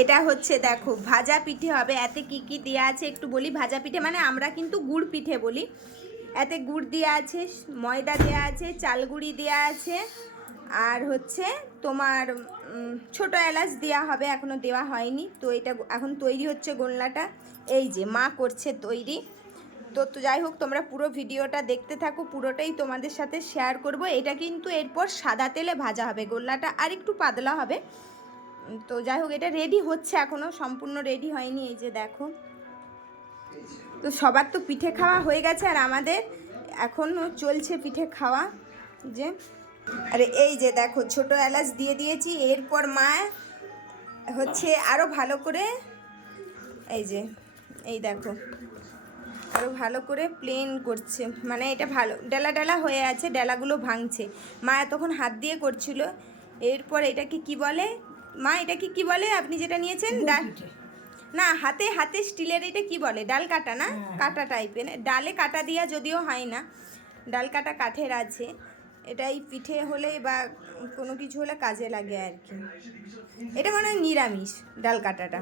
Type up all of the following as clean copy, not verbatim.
এটা হচ্ছে দেখো ভাজা পিঠে হবে। এতে কি কি দেওয়া আছে একটু বলি। ভাজা পিঠে মানে আমরা কিন্তু গুড় পিঠে বলি। এতে গুড় দেওয়া আছে, ময়দা দেওয়া আছে, চালগুড়ি দেওয়া আছে, আর হচ্ছে তোমার ছোট এলাচ দেওয়া হবে, এখনও দেওয়া হয়নি। তো এটা এখন তৈরি হচ্ছে গোল্লাটা, এই যে মা করছে তৈরি। তো যাই হোক, তোমরা পুরো ভিডিওটা দেখতে থাকো, পুরোটাই তোমাদের সাথে শেয়ার করব। এটা কিন্তু এরপর সাদা তেলে ভাজা হবে, গোল্লাটা আর একটু পাতলা হবে। তো যাই হোক, এটা রেডি হচ্ছে, এখনও সম্পূর্ণ রেডি হয়নি। এই যে দেখো, তো সবার তো পিঠে খাওয়া হয়ে গেছে, আর আমাদের এখনও চলছে পিঠে খাওয়া। যে আরে এই যে দেখো, ছোট এলাচ দিয়ে দিয়েছি। এরপর মা হচ্ছে আরও ভালো করে, এই দেখো আরও ভালো করে প্লেন করছে, মানে এটা ভালো ডালা ডালা হয়ে আছে, ডালাগুলো ভাঙছে। মা তখন হাত দিয়ে করছিল। এরপর এটাকে কি বলে মা, এটাকে কি বলে আপনি যেটা নিয়েছেন? না, হাতে হাতে স্টিলের, এটা কি বলে? ডাল কাটা না? কাটা টাইপের, ডালে কাটা দিয়া যদিও হয় না, ডাল কাটা কাঠের আছে। এটাই পিঠে হলে বা কোনো কিছু হলে কাজে লাগে আর কি। এটা মনে হয় নিরামিষ ডাল কাটাটা।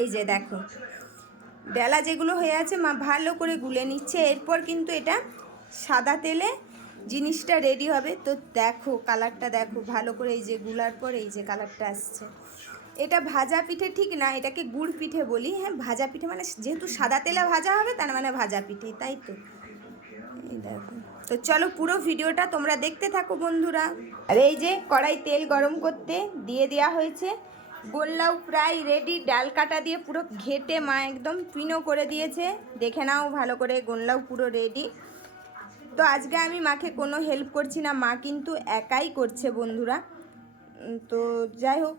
এই যে দেখো, ডালা যেগুলো হয়ে আছে মা ভালো করে গুলে নিচ্ছে। এরপর কিন্তু এটা সাদা তেলে জিনিসটা রেডি হবে। তো দেখো কালারটা দেখো ভালো করে, এই যে গুলার পর এই যে কালারটা আসছে। এটা ভাজা পিঠে ঠিক না, এটাকে গুড় পিঠে বলি। হ্যাঁ, ভাজা পিঠে মানে যেহেতু সাদা তেলে ভাজা হবে, তার মানে ভাজা পিঠে, তাই তো। এই দেখো, তো চলো পুরো ভিডিওটা তোমরা দেখতে থাকো বন্ধুরা। আর এই যে কড়াই তেল গরম করতে দিয়ে দেওয়া হয়েছে, গোল্লাও প্রায় রেডি। ডাল কাটা দিয়ে পুরো ঘেটে মা একদম পিনো করে দিয়েছে, দেখে নাও ভালো করে, গোল্লাও পুরো রেডি। তো আজকে আমি মাকে কোনো হেল্প করছি না, মা কিন্তু একাই করছে বন্ধুরা। তো যাই হোক,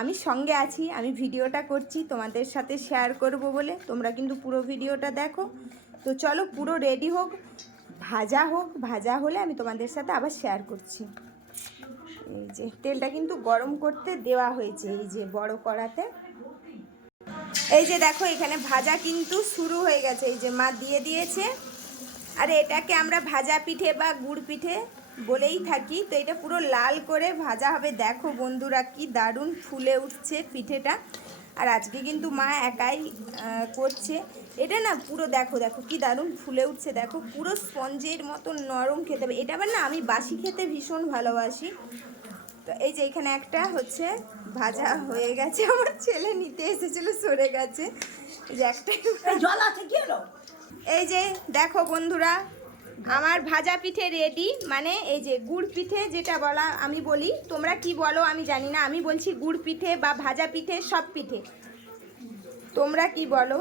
আমি সঙ্গে আছি, আমি ভিডিওটা করছি তোমাদের সাথে শেয়ার করব বলে। তোমরা কিন্তু পুরো ভিডিওটা দেখো। তো চলো পুরো রেডি হোক, ভাজা হলে আমি তোমাদের সাথে আবার শেয়ার করছি। এই যে তেলটা কিন্তু গরম করতে দেওয়া হয়েছে, এই যে বড় কড়াতে। এই যে দেখো, এখানে ভাজা কিন্তু শুরু হয়ে গেছে, এই যে মা দিয়ে দিয়েছে। আর এটাকে আমরা ভাজা পিঠে বা গুড় পিঠে বলেই থাকি। তো এটা পুরো লাল করে ভাজা হবে। দেখো বন্ধুরা, কি দারুণ ফুলে উঠছে পিঠেটা। আর আজকে কিন্তু মা একাই করছে এটা না, পুরো দেখো দেখো কি দারুণ ফুলে উঠছে। দেখো পুরো স্পঞ্জের মতো নরম খেতে হবে এটা। আবার না, আমি বাসি খেতে ভীষণ ভালোবাসি। তো এই যে এখানে একটা হচ্ছে ভাজা হয়ে গেছে, আমার ছেলে নিতে এসেছিল, সরে গেছে। যে একটা জল আছে কি হলো? এই যে দেখো বন্ধুরা, আমার ভাজা পিঠে রেডি। মানে এই যে গুড় পিঠে যেটা বলা আমি বলি, তোমরা কি বলো আমি জানি না। আমি বলছি গুড় পিঠে বা ভাজা পিঠে, সব পিঠে। তোমরা কি বলো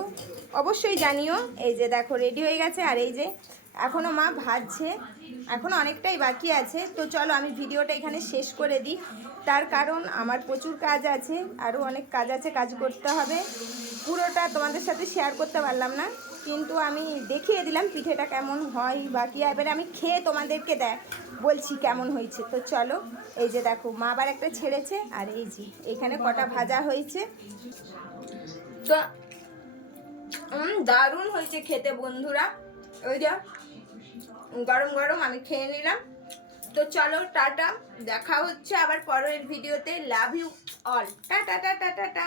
অবশ্যই জানিও। এই যে দেখো রেডি হয়ে গেছে। আর এই যে এখনও মা ভাজছে, এখনও অনেকটাই বাকি আছে। তো চলো আমি ভিডিওটা এখানে শেষ করে দিই, তার কারণ আমার প্রচুর কাজ আছে, আরও অনেক কাজ আছে, কাজ করতে হবে। পুরোটা তোমাদের সাথে শেয়ার করতে পারলাম না, কিন্তু আমি দেখিয়ে দিলাম পিঠেটা কেমন হয় বা কী। এবারে আমি খেয়ে তোমাদেরকে বলছি কেমন হয়েছে। তো চলো, এই যে দেখো মা আবার একটা ছেড়েছে। আর এই যে এখানে কটা ভাজা হয়েছে। তো দারুণ হয়েছে খেতে বন্ধুরা। ওই যা গরম গরম আমি খেয়ে নিলাম। তো চলো টাটা, দেখা হচ্ছে আবার পরের ভিডিওতে। Love you all, tata tata tata.